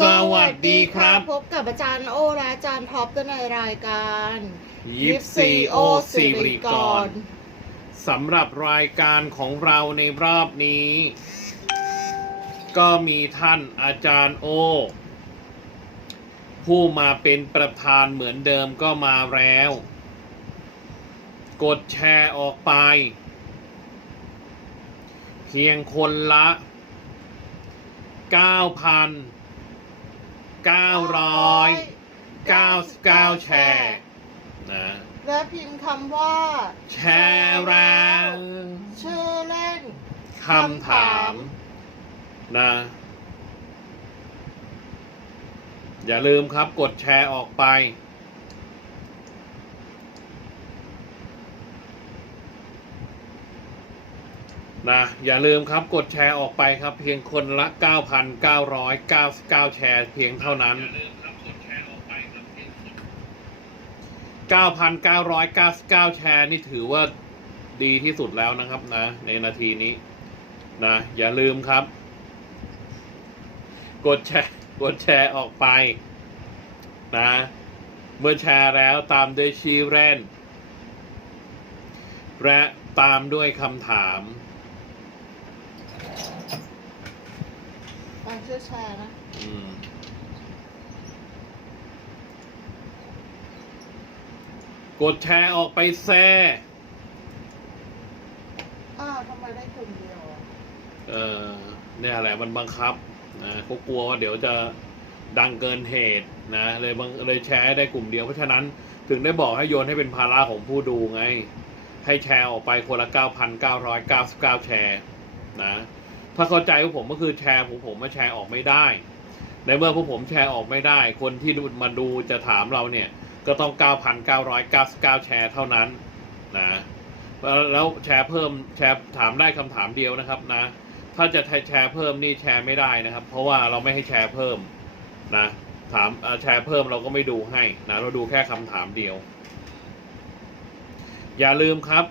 สวัสดีครับ พบกับอาจารย์โอและอาจารย์ท็อปกันในรายการยิปซีโอสิริกรสำหรับรายการของเราในรอบนี้ ก็มีท่านอาจารย์โอ ผู้มาเป็นประธานเหมือนเดิมก็มาแล้ว กดแชร์ออกไป เพียงคนละ 9,999 แชร์นะและพิมพ์คำว่า แชร์แล้วชื่อเล่นคำถามนะอย่าลืมครับกดแชร์ออกไป นะอย่าลืมครับกดแชร์ออกไปครับ เพียงคนละ 9,999 แชร์ เพียงเท่านั้น 9,999 แชร์นี่ถือว่าดีที่สุดแล้วนะครับนะ ในนาทีนี้นะอย่าลืมครับ กดแชร์กดแชร์ออกไปนะ เมื่อแชร์แล้วตามด้วยชื่อแรนและตามด้วยคำถาม อะชื่อแชร์นะอืมกดแชร์ออกไปแซ่อ้าวทำไมได้กลุ่มเดียวอะเออเนี่ยแหละมันบังคับนะเขากลัวว่าเดี๋ยวจะดังเกินเหตุนะเลยบังเลยแชร์ให้ได้กลุ่มเดียวเพราะฉะนั้นถึงได้บอกให้โยนให้เป็นภาระของผู้ดูไง ให้แชร์ออกไปคนละ 9,999 แชร์นะ ถ้าเข้าใจว่าผมก็คือแชร์ผมผมมาแชร์ออกไม่ได้ ในเมื่อพวกผมแชร์ออกไม่ได้ คนที่ดูมาดูจะถามเราเนี่ย ก็ต้อง 9,999 แชร์เท่านั้นนะแล้วแชร์เพิ่มแชร์ถามได้คำถามเดียวนะครับนะ ถ้าจะแชร์เพิ่มนี่แชร์ไม่ได้นะครับ เพราะว่าเราไม่ให้แชร์เพิ่มนะถามแชร์เพิ่มเราก็ไม่ดูให้นะเราดูแค่คำถามเดียว อย่าลืมครับ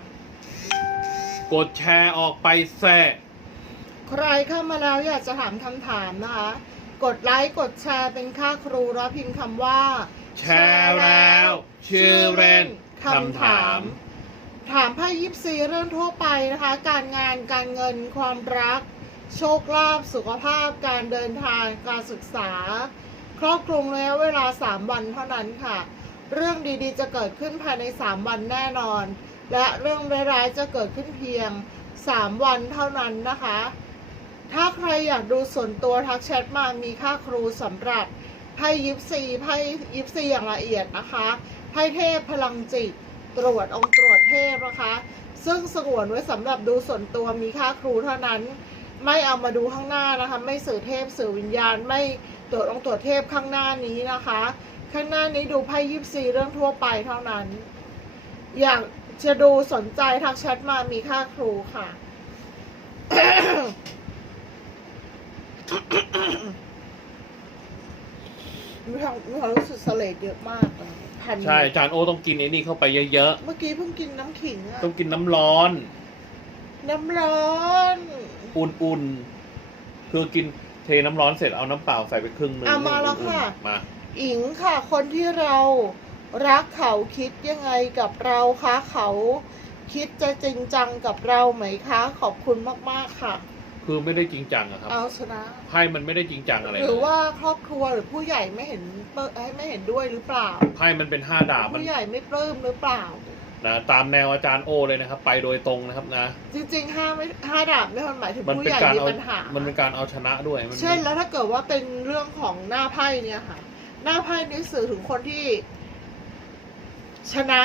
กดแชร์ออกไปแซ่ ใครเข้ามาแล้วอยากจะถามคำถามนะคะ กดไลค์กดแชร์เป็นค่าครูแล้วพิมพ์คำว่า แชร์แล้ว ชื่อเล่นคำถาม ถามไพ่ยิปซีเรื่องทั่วไปนะคะ การงานการเงินความรัก โชคลาภสุขภาพการเดินทางการศึกษา ครอบคลุมระยะเวลา 3 วันเท่านั้นค่ะ เรื่องดีๆ จะเกิดขึ้นภายใน 3 วันแน่นอน และเรื่องร้ายๆจะเกิดขึ้นเพียง 3 วันเท่านั้นนะคะ ถ้าใครอยากดูส่วนตัวทักแชทมามีค่าครูสำหรับไพ่ยิปซีไพ่ยิปซีอย่างละเอียดนะคะไพ่เทพพลังจิต ตรวจองค์ตรวจเทพนะคะ ซึ่งสงวนไว้สำหรับดูส่วนตัวมีค่าครูเท่านั้น ไม่เอามาดูข้างหน้านะคะ ไม่สื่อเทพสื่อวิญญาณ ไม่ตรวจองค์ตรวจเทพข้างหน้านี้นะคะ ข้างหน้านี้ดูไพ่ยิปซีเรื่องทั่วไปเท่านั้น อยากจะดูสนใจทักแชทมามีค่าครูค่ะ มีความมีความรู้สึกเสลดเยอะมากอะพันใช่อาจารย์โอต้องกินไอ้นี่เข้าไปเยอะเมื่อกี้เพิ่งกินน้ำขิงอะๆ ต้องกินน้ำร้อน น้ำร้อนอุ่นๆ คือกินเทน้ำร้อนเสร็จเอาน้ำเปล่าใส่ไปครึ่งหนึงอะมาแล้วค่ะ มา อิงค่ะ คนที่เรารักเขาคิดยังไงกับเราคะเขา คิดจะจริงจังกับเราไหมคะ ขอบคุณมาก ๆ ค่ะ คือไม่ได้จริงจังอะครับเอาชนะ ไพ่มันไม่ได้จริงจังอะไรหรือเลยว่าครอบครัวหรือผู้ใหญ่ไม่เห็นเปิดให้ไม่เห็นด้วยหรือเปล่า ไพ่มันเป็นห้าดาบมันผู้ใหญ่ไม่ปลื้มหรือเปล่า นะตามแนวอาจารย์โอเลยนะครับ ไปโดยตรงนะครับนะ จริงๆห้าไม่ห้าดาบไม่มันหมายถึงมันผู้เป็นใหญ่การมีเอาปัญหา มันเป็นการเอาชนะด้วยมันเช่นแล้วถ้าเกิดว่าเป็นเรื่องของหน้าไพ่เนี่ยค่ะ หน้าไพ่นี้สื่อถึงคนที่ ชนะ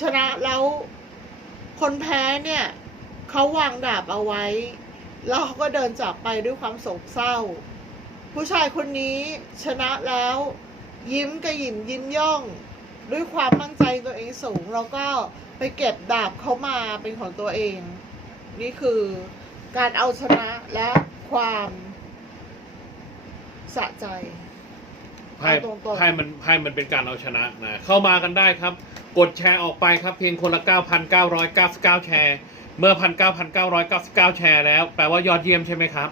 ชนะแล้วคนแพ้เนี่ยเขาวางดาบเอาไว้ แล้วเขาก็เดินจากไปด้วยความโศกเศร้า ผู้ชายคนนี้ชนะแล้ว ยิ้มกระหยิมยิ้มย่อง ด้วยความมั่นใจตัวเองสูง แล้วก็ไปเก็บดาบเขามาเป็นของตัวเอง นี่คือการเอาชนะและความสะใจไพ่ไพ่มันไพ่มันเป็นการเอาชนะนะเข้ามากันได้ครับ กดแชร์ออกไปครับเพียงคนละ 9,999 แชร์ เมื่อ1,9,999แชร์แล้ว แปลว่ายอดเยี่ยมใช่ไหมครับ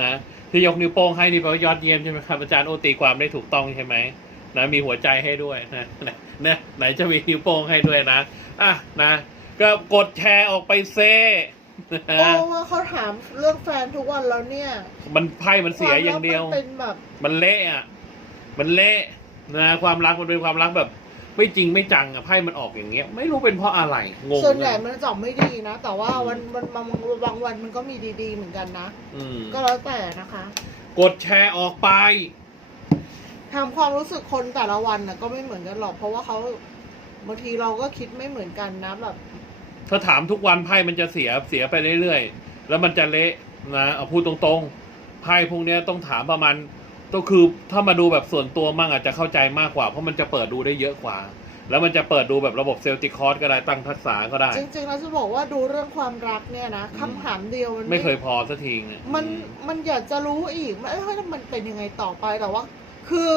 นะที่ยกนิ้วโป้งให้นี่แปลว่ายอดเยี่ยมใช่ไหมครับอาจารย์โอตีความได้ถูกต้องใช่ไหมนะมีหัวใจให้ด้วยนะนะนะไหนจะมีนิ้วโป้งให้ด้วยนะอะนะก็กดแชร์ออกไปเซโอ้ว่าเขาถามเรื่องแฟนทุกวันแล้วเนี่ย มันไพ่มันเสียอย่างเดียวความรักมันเป็นแบบมันเละอะ มันเละนะความรักมันเป็นความรักแบบ ไม่จริงไม่จังอะไพ่มันออกอย่างเงี้ย ไม่รู้เป็นเพราะอะไรงงส่วนใหญ่เลยมันจะออกไม่ดีนะ แต่ว่าวันวันบางบางวันมันก็มีดีๆเหมือนกันนะ อืมก็แล้วแต่นะคะ กดแชร์ออกไป ทำความรู้สึกคนแต่ละวันนะก็ไม่เหมือนกันหรอก เพราะว่าเขาบางทีเราก็คิดไม่เหมือนกันนะแบบ ถ้าถามทุกวันไพ่มันจะเสียเสียไปเรื่อยๆ แล้วมันจะเละนะเอาพูดตรงๆ ไพ่พวกเนี้ยต้องถามประมาณ ก็คือถ้ามาดูแบบส่วนตัวมั่งอาจจะเข้าใจมากกว่า เพราะมันจะเปิดดูได้เยอะกว่า แล้วมันจะเปิดดูแบบระบบเซลติคอร์สก็ได้ตั้งทักษะก็ได้ จริงๆแล้วจะบอกว่าดูเรื่องความรักเนี่ยนะอืมคำถามเดียวมันไม่เคยพอสักทีเนี่ยมันมันอยากจะรู้อีกว่าเอ้ยมันเป็นยังไงต่อไปแต่ว่า คือ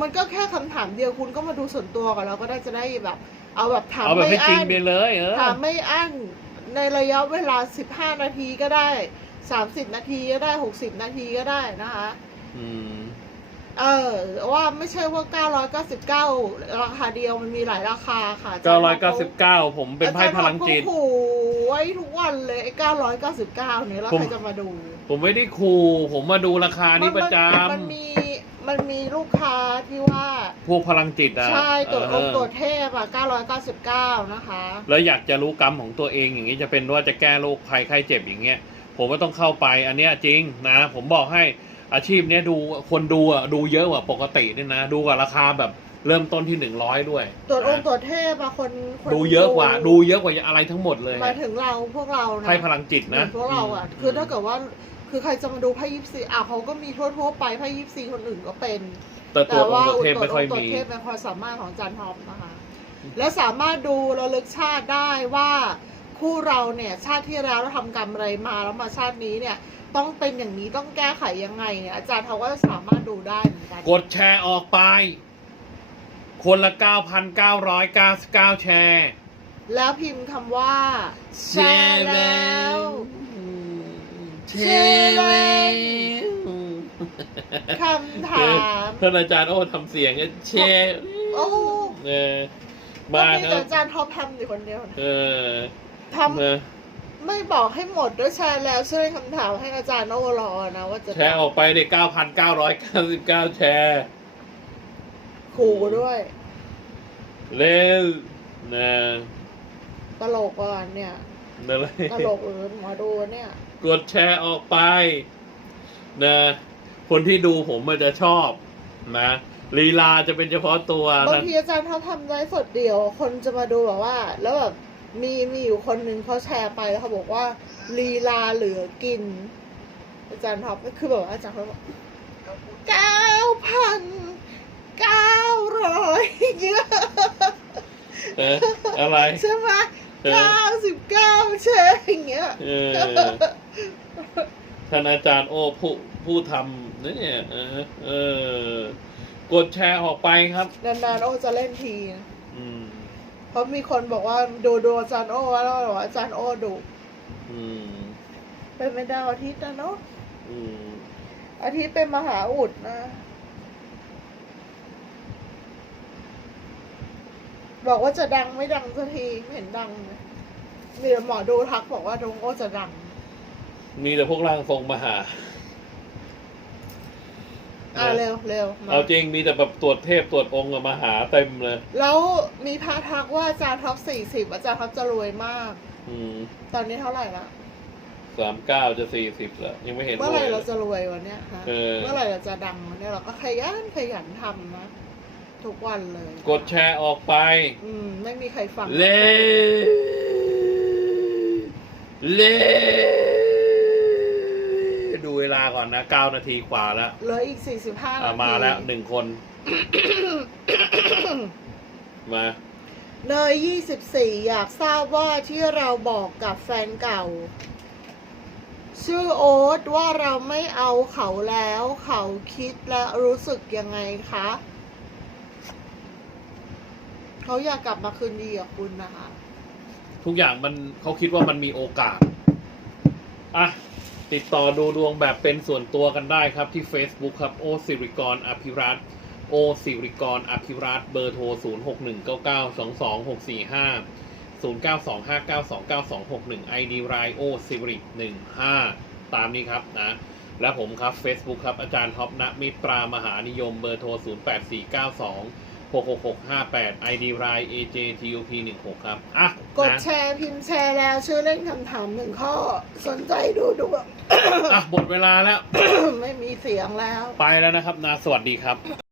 มันก็แค่คำถามเดียวคุณก็มาดูส่วนตัวกับเราก็ได้จะได้แบบ เอาแบบถามเอาแบบไม่ให้จริงอั้นไปเลยเออถามไม่อั้นในระยะเวลา15นาทีก็ได้30นาทีก็ได้60นาทีก็ได้นะคะ อืม เออว่าไม่ใช่ว่า 999 ราคาเดียวมันมีหลายราคาค่ะเก้าร้อยเก้าสิบเก้าผมเป็นไพ่พลังจิตอาจารย์เขาขู่ไว้ทุกวันเลยไอ้999เนี่ยแล้วผมใครจะมาดู ผมไม่ได้คูผมมาดูราคานี้ประจมันมันมีมันมีลูกค้าที่ว่าำพวกพลังจิตอะใช่ตัวเอองอค์ตัวเทพอะ999 นะคะ แล้วอยากจะรู้กรรมของตัวเองอย่างนี้จะเป็นว่าจะแก้โรคภัยไข้เจ็บอย่างเงี้ยผมว่าต้องเข้าไปอันเนี้ยจริงนะ ผมบอกให้ อาชีพเนี้ยดูคนดูอะดูเยอะกว่าปกติด้วยนะ ดูกว่าราคาแบบเริ่มต้นที่หนึ่งร้อยด้วยตัวองค์นะตัวเทพอะคนคนดูเยอะกว่า ดูเยอะกว่าอะไรทั้งหมดเลยหมายถึงเราพวกเรานะไพ่พลังจิตเหมืนะอนพวกเราอะคือถ้าเกิดว่าคือใครจะมาดูไพ่ยิปซีอะเขาก็มีทั่วๆไปไพ่ยิปซีคนอื่นก็เป็น แต่ตัวองว่าค์ตัวเทพตัวไม่ค่อยตัวมีเทพเป็นความสามารถของอาจารย์ทอมนะคะ และสามารถดูระลึกชาติได้ว่า คู่เราเนี่ยชาติที่แล้วเราทำกรรมอะไรมาแล้วมาชาตินี้เนี่ย ต้องเป็นอย่างนี้ต้องแก้ไขยังไงเนี่ยอาจารย์เขาก็สามารถดูได้เหมือนกันกดแชร์ออกไป คนละ 9,999 แชร์ แล้วพิมพ์คำว่าแชร์แล้ว แชร์แล้ว คำถาม ท่านอาจารย์โอ้ทำเสียงเนี่ยแชร์โอ้เออก็มามีคแต่รับอาจารย์ท็อปทำอยู่คนเดียวนะ เออ ทเออำไม่บอกให้หมดด้วยแชร์แล้วช่วยคำถามให้อาจารย์โอรอนะว่าจะแชร์ออกไปเด็ก9,999แชร์ขู่ด้วยเร็วนะตลกก่อนเนี่ยอะไรตลกเออหมอดูเนี่ย กดแชร์ออกไป นะ คนที่ดูผมมันจะชอบ นะลีลาจะเป็นเฉพาะตัวบางนะทีอาจารย์เขาทำไลฟ์สดเดียว คนจะมาดูแบบว่า แล้วแบบ มีมีอยู่คนหนึ่งเขาแชร์ไปแล้วเขาบอกว่าลีลาเหลือกิน อาจารย์ท็อปก็คือแบบว่าอาจารย์เขาบอกเก้าพันเก้าร้อยเยอะเอออะไร ใช่ไหมเออเก้าสิบเก้าแชร์อย่างเงี้ยเออท่านอาจารย์โอ้ผู้ผู้ทำเนี่ยเออเออกดแชร์ออกไปครับ นานๆโอจะเล่นทีนะอืม เพราะมีคนบอกว่าดูดูอาจารย์โอแล้วบอกว่าอาจารย์โอดุอืมเป็นไม่ได้อาทิตย์นะเนาะอืมอาทิตย์เป็นมหาอุดนะ บอกว่าจะดังไม่ดังสักทีไม่เห็นดังเลยมีแต่หมอดูทักบอกว่าดวงโอจะดัง มีแต่พวกร่างทรงมาหา อะเร็วเร็วมาเอาจริงมีแต่แบบตรวจเทพตรวจองค์อะมาหาเต็มเลย แล้วมีพระทักว่าอาจารย์ท็อปสี่สิบอาจารย์ท็อปจะรวยมาก อืมตอนนี้เท่าไหร่ละสามเก้าจะสี่สิบแล้ว ยังไม่เห็นเมื่อไหร่ลยเราจะรวยวันเนี้ยฮะเออ เมื่อไหร่เราจะดังวันเนี้ยเราก็ขยันขยันทำนะทุกวันเลยกดแชร์ออกไป อืมไม่มีใครฟัง เล่ เล่ดู เวลาก่อนนะเก้านาทีกว่าแล้วเหลืออีกสี่สิบห้าอะนาทีมาแล้วหนึ่งคน มาเนยยี่สิบสี่อยากทราบว่าที่เราบอกกับแฟนเก่า ชื่อโอ๊ตว่าเราไม่เอาเขาแล้ว เขาคิดและรู้สึกยังไงคะเขาอยากกลับมาคืนดีกับคุณนะคะ ทุกอย่างมันเขาคิดว่ามันมีโอกาส อะ ติดต่อดูดวงแบบเป็นส่วนตัวกันได้ครับที่ Facebook ครับโอสิริกรอภิรัตโอสิริกรอภิรัตเบอร์โทร 0 6 1 9 9 2 2 6 4 5 0 9 2 5 9 2 9 2 6 1 ID ไรโอสิริ15 ตามนี้ครับนะ และผมครับ Facebook ครับ อาจารย์ท็อปณมิตรามหานิยมเบอร์โทร 0 8 4 9 2 6 6 6 5 8 ID ไร AJTUP 16ครับ อะ กดนะ แชร์พิมพ์แชร์แล้วชื่อเล่นคำถามหนึ่งข้อ สนใจดูดวง อะหมดเวลาแล้ว ไม่มีเสียงแล้ว ไปแล้วนะครับนะสวัสดีครับ